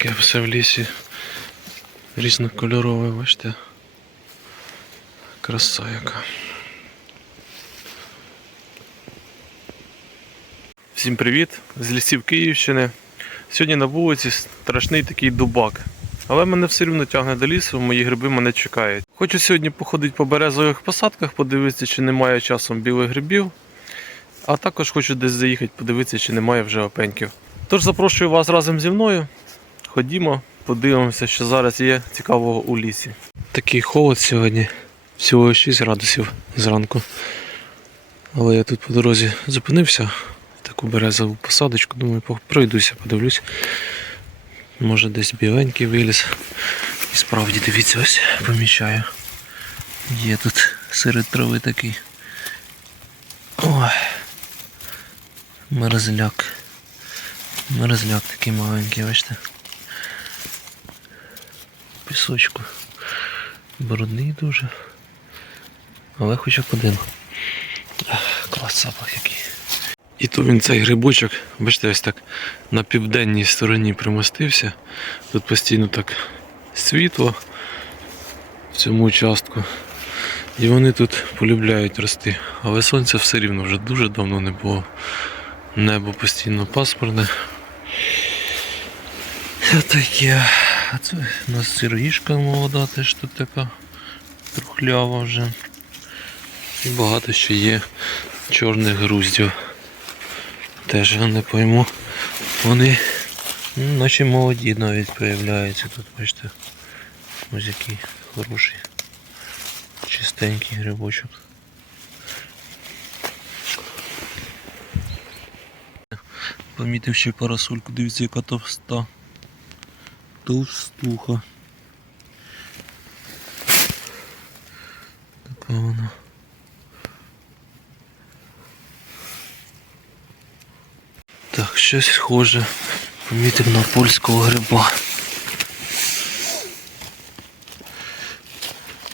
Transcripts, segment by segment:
Таке все в лісі. Різнокольорове, бачите. Краса яка. Всім привіт! З лісів Київщини. Сьогодні на вулиці страшний такий дубак. Але мене все рівно тягне до лісу, мої гриби мене чекають. Хочу сьогодні походити по березових посадках, подивитися, чи немає часом білих грибів. А також хочу десь заїхати, подивитися, чи немає вже опеньків. Тож запрошую вас разом зі мною. Ходімо, подивимося, що зараз є цікавого у лісі. Такий холод сьогодні, всього 6 градусів зранку. Але я тут по дорозі зупинився, таку березову посадочку, думаю, пройдуся, подивлюсь. Може десь біленький виліз. І справді дивіться, ось поміщаю. Є тут серед трави такий. Ой. Мерзляк. Мерзляк такий маленький, бачите. Пісочку. Брудний дуже. Але хоча б один. Клас запах який. І то він цей грибочок, бачите, ось так на південній стороні примостився. Тут постійно так світло в цьому участку. І вони тут полюбляють рости. Але сонця все рівно вже дуже давно не було. Небо постійно пасмурне. Таке. А це у нас сироїшка молода теж тут така трухлява вже. І багато ще є чорних груздів. Теж я не пойму. Вони ну, наче молоді навіть появляються тут, бачите. Ось який хороший. Чистенький грибочок. Помітив ще парасольку, дивіться, яка товста. Товстуха. Така вона. Так, щось схоже. Помітив на польського гриба.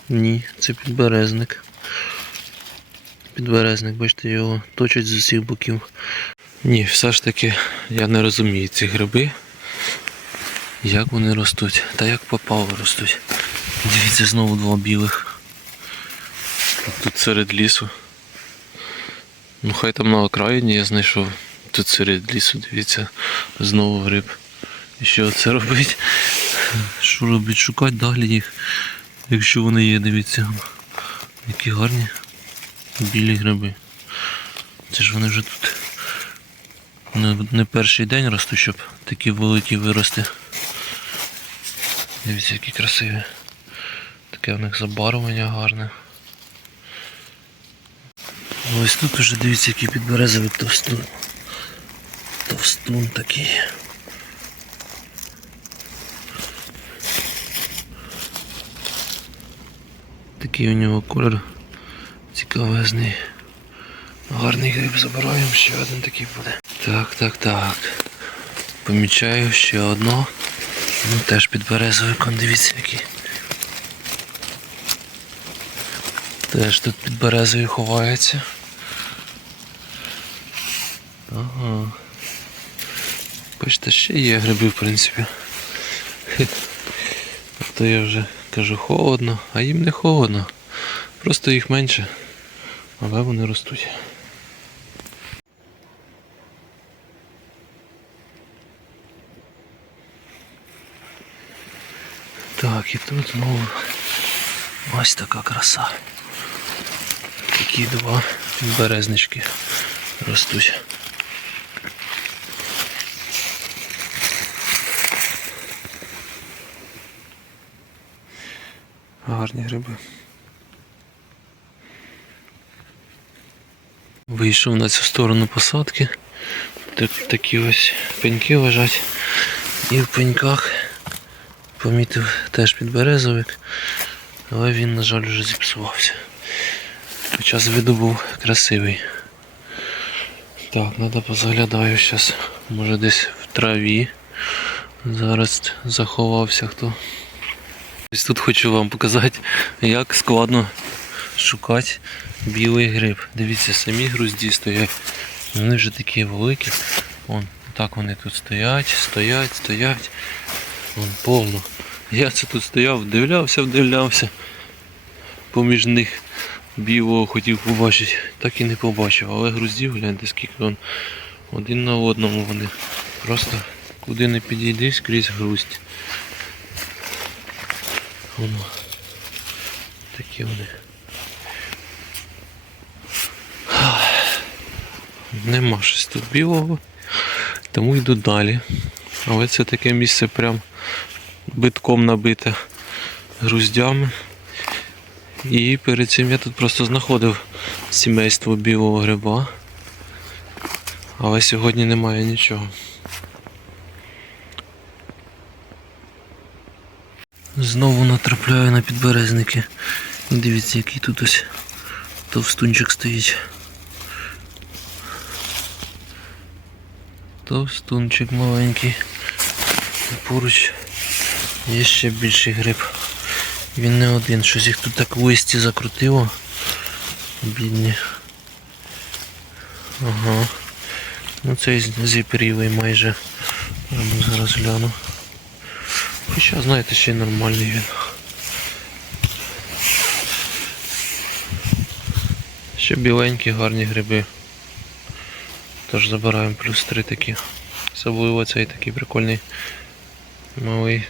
Ні, це підберезник. Підберезник, бачите, його точать з усіх боків. Ні, все ж таки я не розумію ці гриби. Як вони ростуть? Та як попало ростуть. Дивіться, знову два білих. Тут серед лісу. Ну хай там на окраїні я знайшов. Тут серед лісу, дивіться, знову гриб. І що це робить? Що робить? Шукати далі їх. Якщо вони є, дивіться. Які гарні білі гриби. Це ж вони вже тут не, перший день ростуть, щоб такі великі вирости. Дивіться, які красиві. Таке в них забарвлення гарне. Ось тут уже дивіться, який підберезовий товстун. Товстун такий. Такий у нього колір цікавезний. Гарний гриб забираємо, ще один такий буде. Так, так, так. Помічаю ще одно. Ну теж підберезовий кон, дивіться який. Теж тут під березою ховається. Ага. Бачите, ще є гриби, в принципі. А то я вже кажу холодно, а їм не холодно. Просто їх менше, але вони ростуть. Так, і тут знову ось така краса. Такі два березнички ростуть. Гарні гриби. Вийшов на цю сторону посадки. Тут такі ось пеньки лежать. І в пеньках помітив теж підберезовик, але він, на жаль, вже зіпсувався. Хоча з виду був красивий. Так, треба позаглядаю зараз. Може десь в траві. Зараз заховався хто. Ось тут хочу вам показати, як складно шукати білий гриб. Дивіться, самі грузді стоять. Вони вже такі великі. Вон, Отак вони тут стоять, стоять, стоять. Вон повно. Я це тут стояв, вдивлявся, вдивлявся. Поміж них білого хотів побачити, так і не побачив. Але груздів, гляньте, скільки вон один на одному вони. Просто куди не підійди, скрізь грусть. Воно. Такі вони. Нема щось тут білого, тому йду далі. Але це таке місце прям битком набите груздями. І перед цим я тут просто знаходив сімейство білого гриба. Але сьогодні немає нічого. Знову натрапляю на підберезники. Дивіться, який тут ось товстунчик стоїть. Товстунчик маленький. Поруч є ще більший гриб. Він не один, щось їх тут так листі закрутило. Бідні. Ага. Ну цей зіпрілий майже. Ну, зараз гляну. Хоча, знаєте, ще й нормальний він. Ще біленькі, гарні гриби. Тож забираємо плюс три такі. Особливо цей такий прикольний малий.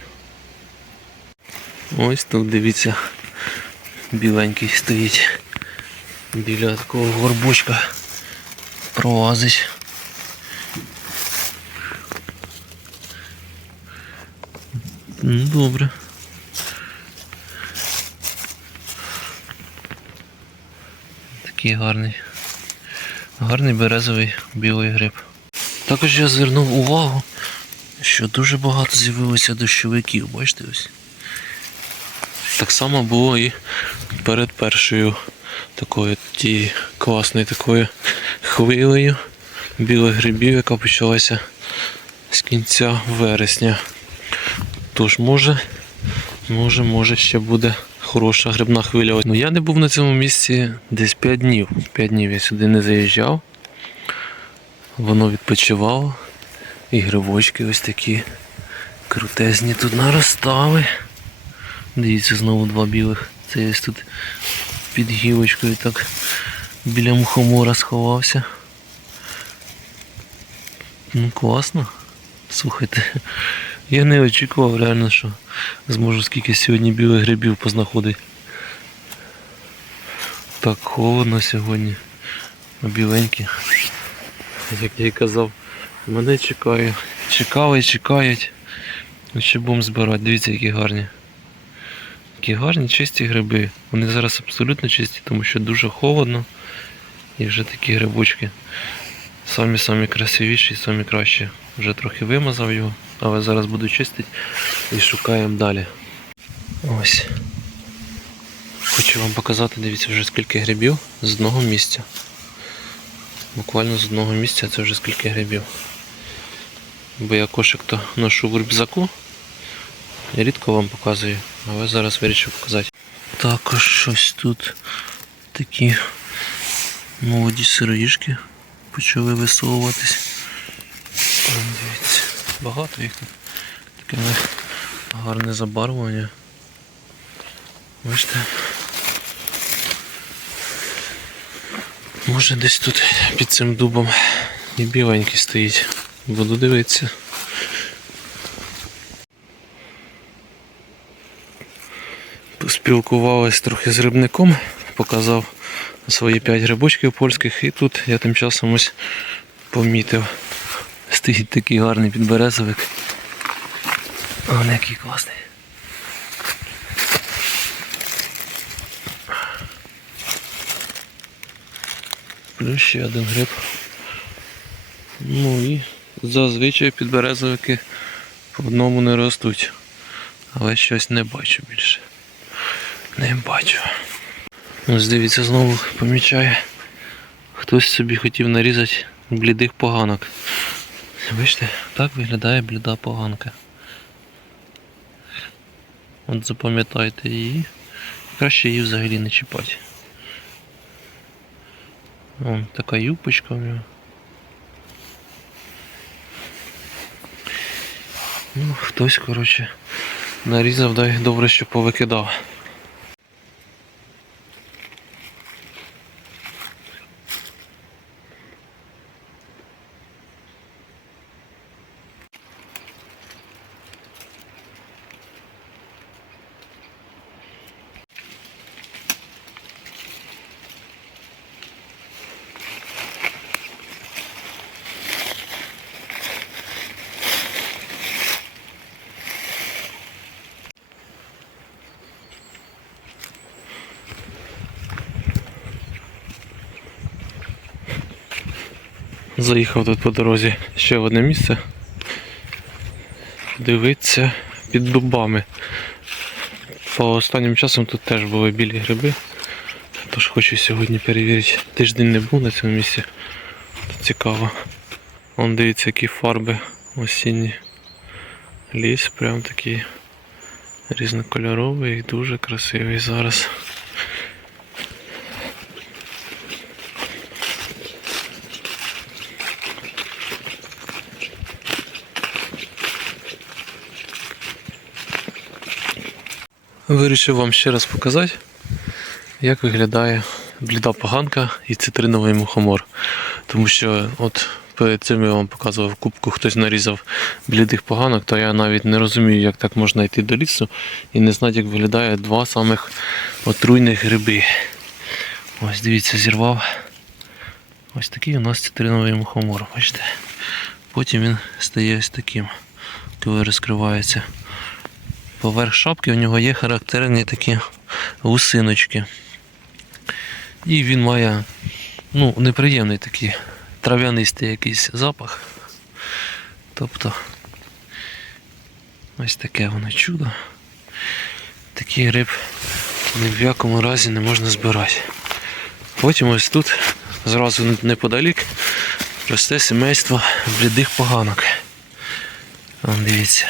Ось тут дивіться, біленький стоїть. Біля такого горбочка пролазить. Ну, добре. Такий гарний. Гарний березовий білий гриб. Також я звернув увагу, що дуже багато з'явилося дощовиків, бачите ось. Так само було і перед першою такою тією класною такою хвилею білих грибів, яка почалася з кінця вересня. Тож може, може, може ще буде хороша грибна хвиля. Ну я не був на цьому місці десь 5 днів. 5 днів я сюди не заїжджав. Воно відпочивало. І грибочки ось такі крутезні тут наростали. Дивіться, знову два білих. Це я тут під гілочкою так біля мухомора сховався. Ну класно. Слухайте. Я не очікував реально, що зможу скільки сьогодні білих грибів познаходити. Так холодно сьогодні. Біленькі. Як я й казав, мене чекають. Чекали, чекають. Ну, Ще будемо збирати. Дивіться, які гарні. Які гарні чисті гриби. Вони зараз абсолютно чисті, тому що дуже холодно. І вже такі грибочки. Самі-самі красивіші, самі кращі. Вже трохи вимазав його, але зараз буду чистити і шукаємо далі. Ось. Хочу вам показати, дивіться, вже скільки грибів з одного місця. Буквально з одного місця це вже скільки грибів. Бо я кошик то ношу в рюкзаку. Рідко вам показую, але зараз вирішив показати. Також щось тут такі молоді сироїшки почали висовуватись. Дивіться, багато їх тут. Таке гарне забарвлення. Бачите? Може десь тут під цим дубом і біленький стоїть. Буду дивитися. Поспілкувались трохи з рибником, показав свої 5 грибочків польських і тут я тим часом ось помітив. Стоїть такий гарний підберезовик. О, який класний. Плюс ще один гриб. Ну і зазвичай підберезовики по одному не ростуть. Але щось не бачу більше. Не бачу. Ось дивіться, знову помічає. Хтось собі хотів нарізати блідих поганок. Бачите, так виглядає бліда поганка. От запам'ятайте її. Краще її взагалі не чіпати. Вон така юбочка у нього. Ну, хтось, коротше, нарізав, дай добре, що повикидав. Заїхав тут по дорозі ще в одне місце. Дивиться під дубами. По останнім часом тут теж були білі гриби. Тож хочу сьогодні перевірити. Тиждень не був на цьому місці. Тут цікаво. Вон дивіться, які фарби осінні. Ліс прям такий різнокольоровий і дуже красивий зараз. Вирішив вам ще раз показати, як виглядає бліда поганка і цитриновий мухомор. Тому що от перед цим я вам показував кубку, хтось нарізав блідих поганок, то я навіть не розумію, як так можна йти до лісу і не знати, як виглядає два самих отруйних гриби. Ось дивіться, зірвав. Ось такий у нас цитриновий мухомор, бачите. Потім він стає ось таким, коли розкривається. Поверх шапки у нього є характерні такі гусиночки. І він має ну, неприємний такий трав'янистий якийсь запах. Тобто ось таке воно чудо. Такий гриб ні в якому разі не можна збирати. Потім ось тут, зразу неподалік, росте сімейство блідих поганок. Вон дивіться.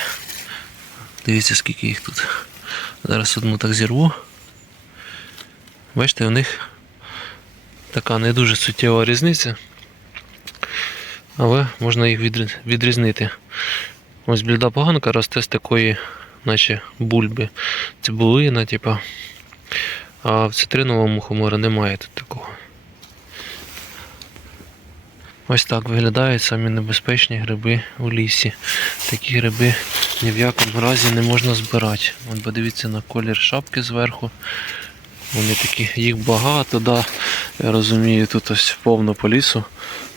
Дивіться, скільки їх тут. Зараз одну так зірву. Бачите, у них така не дуже суттєва різниця. Але можна їх відрізнити. Ось бліда поганка росте з такої, наче бульби. Цибулина. А в цитриновому мухоморі немає тут такого. Ось так виглядають самі небезпечні гриби у лісі. Такі гриби ні в якому разі не можна збирати. От подивіться на колір шапки зверху. Вони такі, їх багато, да, я розумію, тут ось повно по лісу,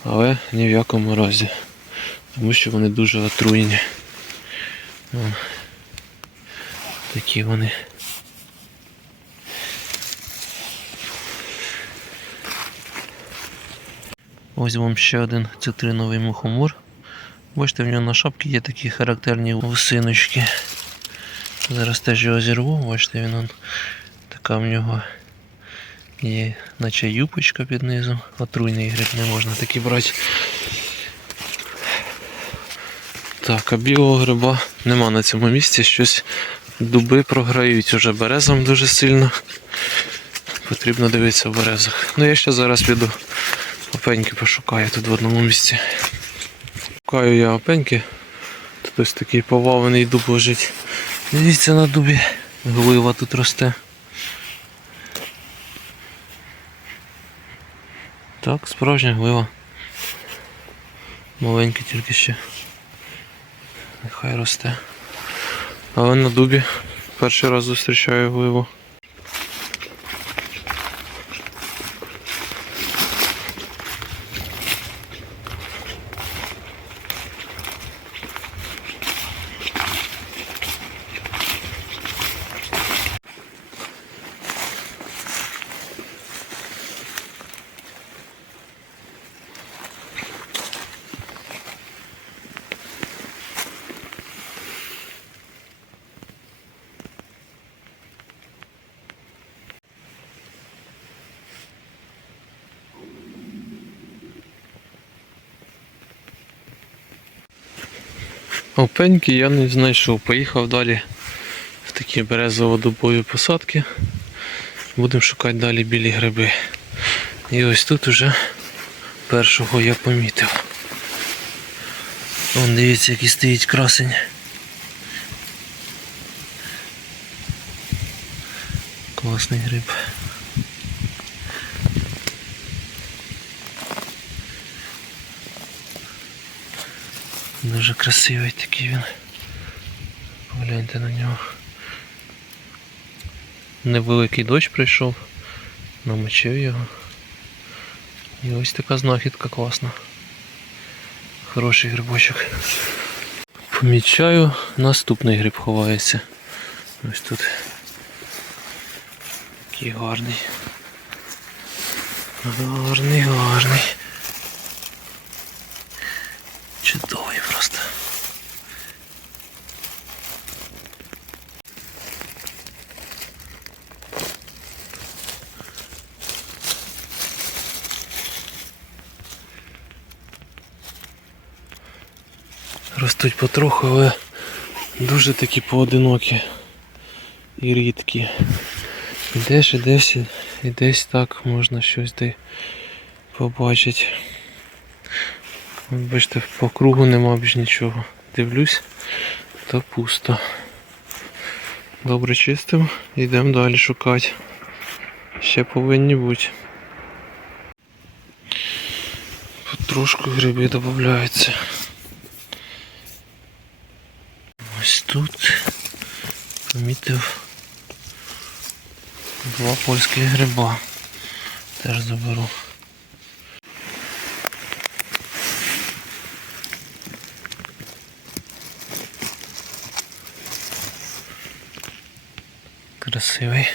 але ні в якому разі. Тому що вони дуже отруєні. Такі вони. Ось вам ще один цитриновий мухомор. Бачите, в нього на шапці є такі характерні вусиночки. Зараз теж його зірву, бачите, він он, така в нього є, наче юпочка під низом. Отруйний гриб не можна такий брати. Так, а білого гриба нема на цьому місці. Щось дуби програють уже березам дуже сильно. Потрібно дивитися в березах. Ну я ще зараз піду опеньки пошукаю тут в одному місці. Шукаю я опеньки. Тут ось такий повалений дуб лежить. Дивіться на дубі. Глива тут росте. Так, справжня глива. Маленький тільки ще. Нехай росте. Але на дубі перший раз зустрічаю гливу. Опеньки я не знайшов. Поїхав далі в такі березово-дубові посадки. Будемо шукати далі білі гриби. І ось тут уже першого я помітив. Вон дивіться який стоїть красень. Класний гриб. Дуже красивий такий він. Погляньте на нього. Невеликий дощ прийшов, намочив його. І ось така знахідка класна. Хороший грибочок. Помічаю, наступний гриб ховається. Ось тут. Такий гарний. Гарний, гарний. Чудовий просто. Ростуть потроху, але дуже такі поодинокі і рідкі. Ідеш, ідеш, і десь так можна щось де побачити. Бачите, по кругу нема більш нічого. Дивлюсь, то пусто. Добре чистив, йдемо далі шукати. Ще повинні бути. Потрошку гриби додаються. Ось тут помітив два польських гриба. Теж заберу. Красивий.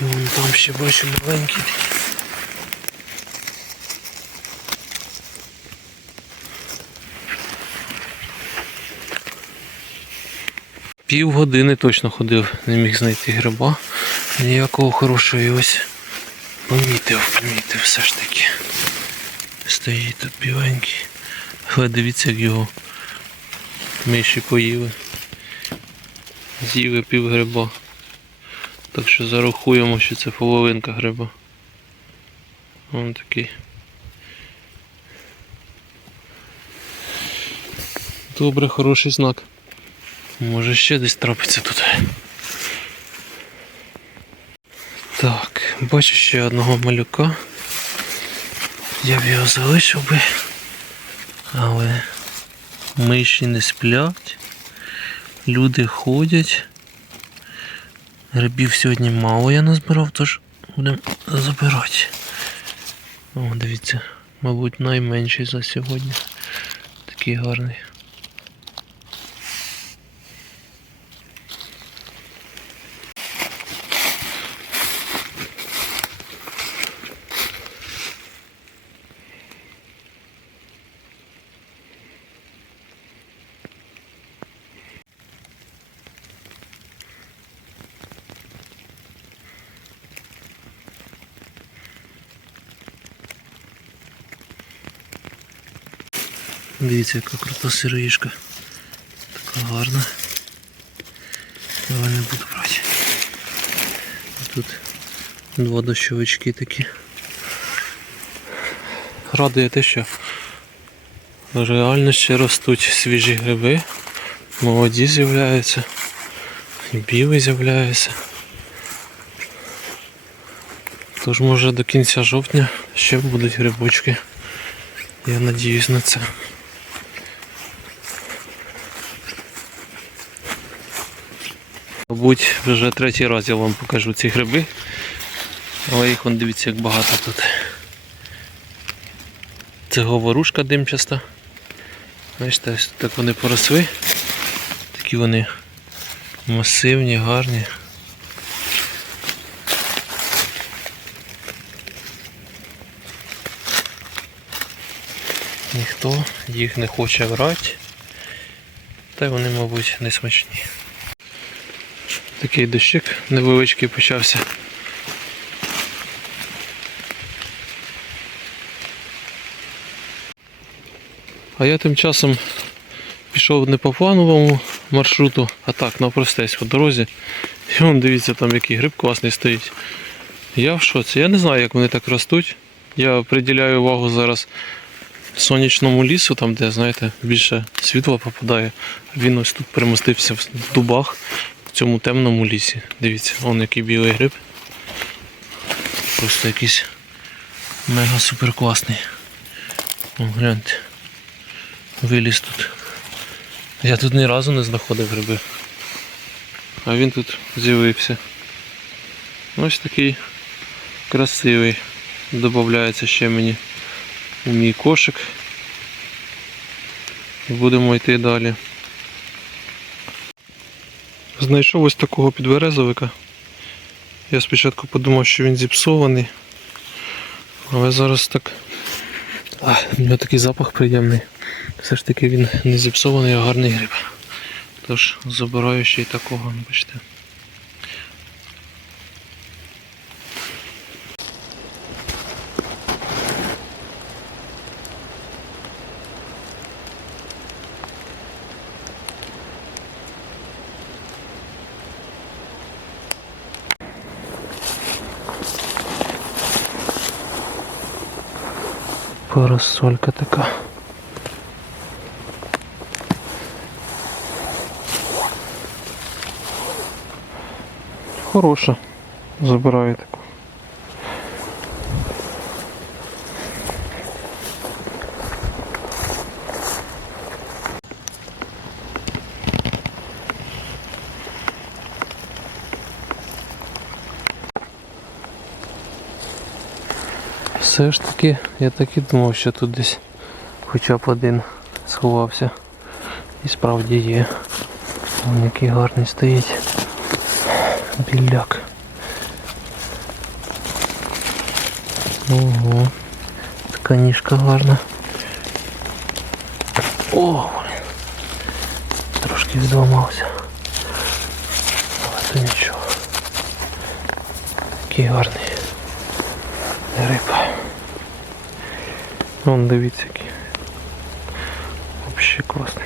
І вон там ще бачу маленький. Пів години точно ходив, не міг знайти гриба. Ніякого хорошого і ось помітив, помітив все ж таки. Стоїть тут біленький. Але дивіться, як його миші поїли. З'їли пів гриба. Так що зарахуємо, що це половинка гриба. Вон такий. Добре, хороший знак. Може ще десь трапиться тут. Так, бачу ще одного малюка. Я б його залишив би. Але миші не сплять. Люди ходять. Грибів сьогодні мало я назбирав, тож будемо забирати. О, дивіться, мабуть, найменший за сьогодні. Такий гарний. Дивіться, яка крута сироїшка. Така гарна. Я не буду брати. Тут два дощовички такі. Радує те, що реально ще ростуть свіжі гриби, молоді з'являються, білий з'являється. Тож може до кінця жовтня ще будуть грибочки. Я надіюсь на це. Мабуть, вже третій раз я вам покажу ці гриби. Але їх вон дивіться, як багато тут. Це говорушка димчаста. Бачите, ось так вони поросли. Такі вони масивні, гарні. Ніхто їх не хоче брати. Та й вони, мабуть, не смачні. Такий дощик невеличкий почався. А я тим часом пішов не по плановому маршруту, а так, навпростець по дорозі. І вон дивіться, там який гриб класний стоїть. Я в шоці. Я не знаю, як вони так ростуть. Я приділяю увагу зараз сонячному лісу, там, де, знаєте, більше світла попадає. Він ось тут примостився в дубах. В цьому темному лісі. Дивіться, он який білий гриб. Просто якийсь мега супер класний. О, гляньте. Виліз тут. Я тут ні разу не знаходив гриби. А він тут з'явився. Ось такий красивий. Додається ще мені у мій кошик. Будемо йти далі. Знайшов ось такого підберезовика. Я спочатку подумав, що він зіпсований. Але зараз так. А, в нього такий запах приємний. Все ж таки він не зіпсований, а гарний гриб. Тож забираю ще й такого, бачите. Парасолька така. Хороша. Забираю таку. Все ж таки, я так і думав, що тут десь хоча б один сховався. І справді є. Вон який гарний стоїть. Біляк. Ого. Така ніжка гарна. О, блін. Трошки відламався. Але то нічого. Такий гарний. Риба. Вон дивіться який. Вообще класний.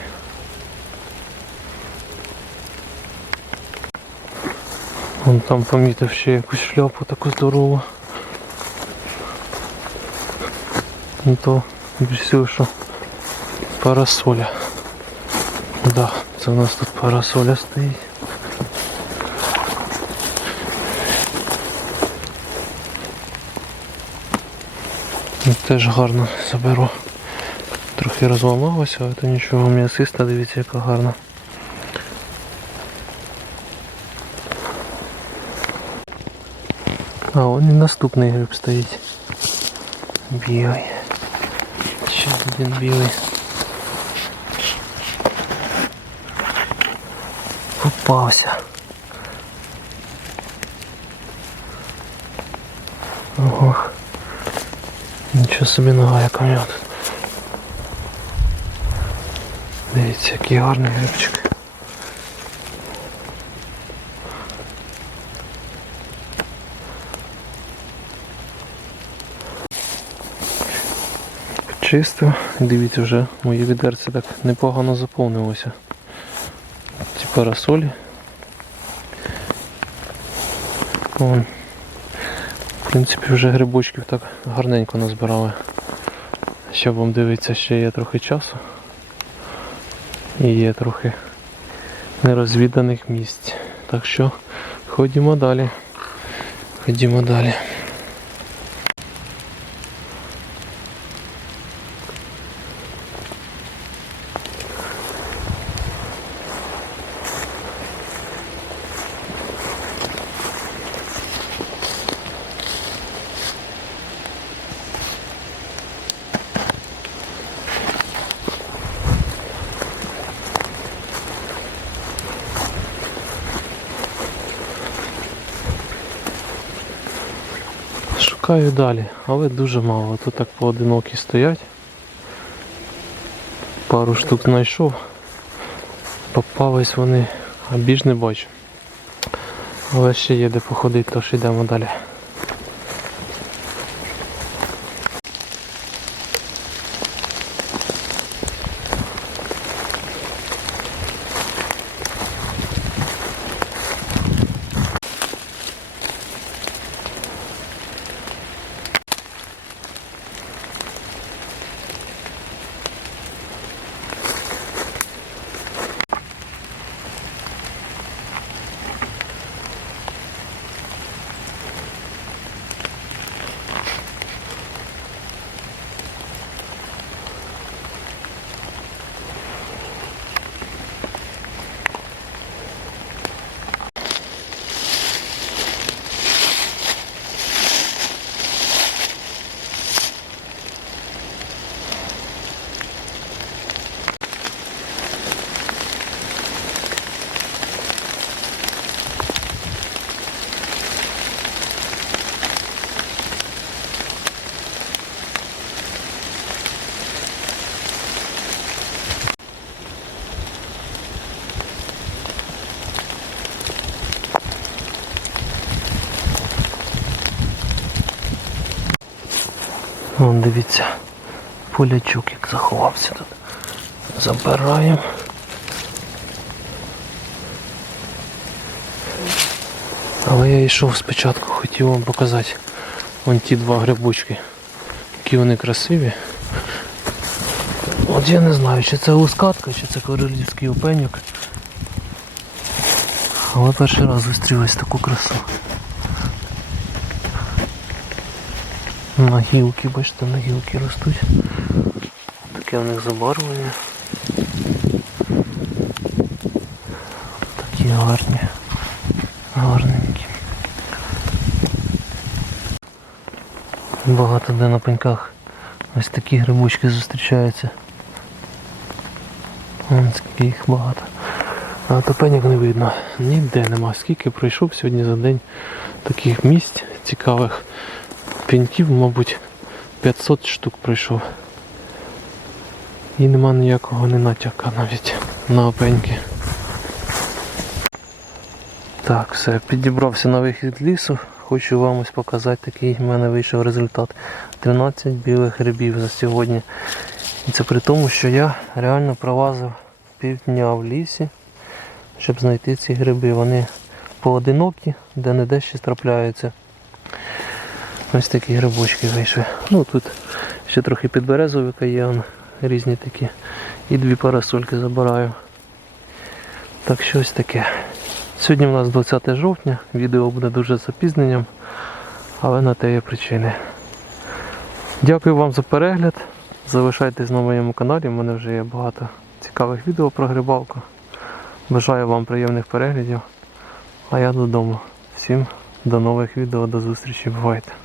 Вон там помітив ще якусь шляпу таку здорову. Ну то більше, що парасоля. Да, це у нас тут парасоля стоїть. Теж гарно заберу. Трохи розламалося, але то нічого м'ясиста, дивіться яка гарна. А он і наступний гриб стоїть. Білий. Ще один білий. Попався. Ого. Нічого собі нога яка тут. Дивіться, який гарний грибчик. Чисто, дивіться вже моє відерце так непогано заповнилося. Ці парасолі. Вон. Принципі вже грибочків так гарненько назбирали. Ще вам дивиться, ще є трохи часу. І є трохи нерозвіданих місць. Так що ходімо далі. Ходімо далі. Шукаю далі, але дуже мало. Тут так поодинокі стоять. Пару штук знайшов. Попались вони, а більш не бачу. Але ще є де походити, тож йдемо далі. Вон дивіться, полячок як заховався тут. Забираємо. Але я йшов спочатку, хотів вам показати вон ті два грибочки. Які вони красиві. От я не знаю, чи це лускатка, чи це королівський опеньок. Але перший раз зустрів таку красу. На гілки, бачите, на гілки ростуть. Таке в них забарвлення. Такі гарні. Гарненькі. Багато де на пеньках ось такі грибочки зустрічаються. Вон скільки їх багато. А топеньок не видно. Ніде нема. Скільки пройшов сьогодні за день таких місць цікавих. Пінтів, мабуть, 500 штук пройшов. І нема ніякого не натяка навіть на опеньки. Так, все, підібрався на вихід лісу. Хочу вам ось показати такий в мене вийшов результат. 13 білих грибів за сьогодні. І це при тому, що я реально провазив півдня в лісі, щоб знайти ці гриби. Вони поодинокі, де не де ще трапляються. Ось такі грибочки вийшли. Ну тут ще трохи підберезовика є, он, різні такі. І дві парасольки забираю. Так що ось таке. Сьогодні у нас 20 жовтня, відео буде дуже запізненням, але на те є причини. Дякую вам за перегляд. Залишайтесь на моєму каналі, у мене вже є багато цікавих відео про грибалку. Бажаю вам приємних переглядів. А я додому. Всім до нових відео, до зустрічі, бувайте!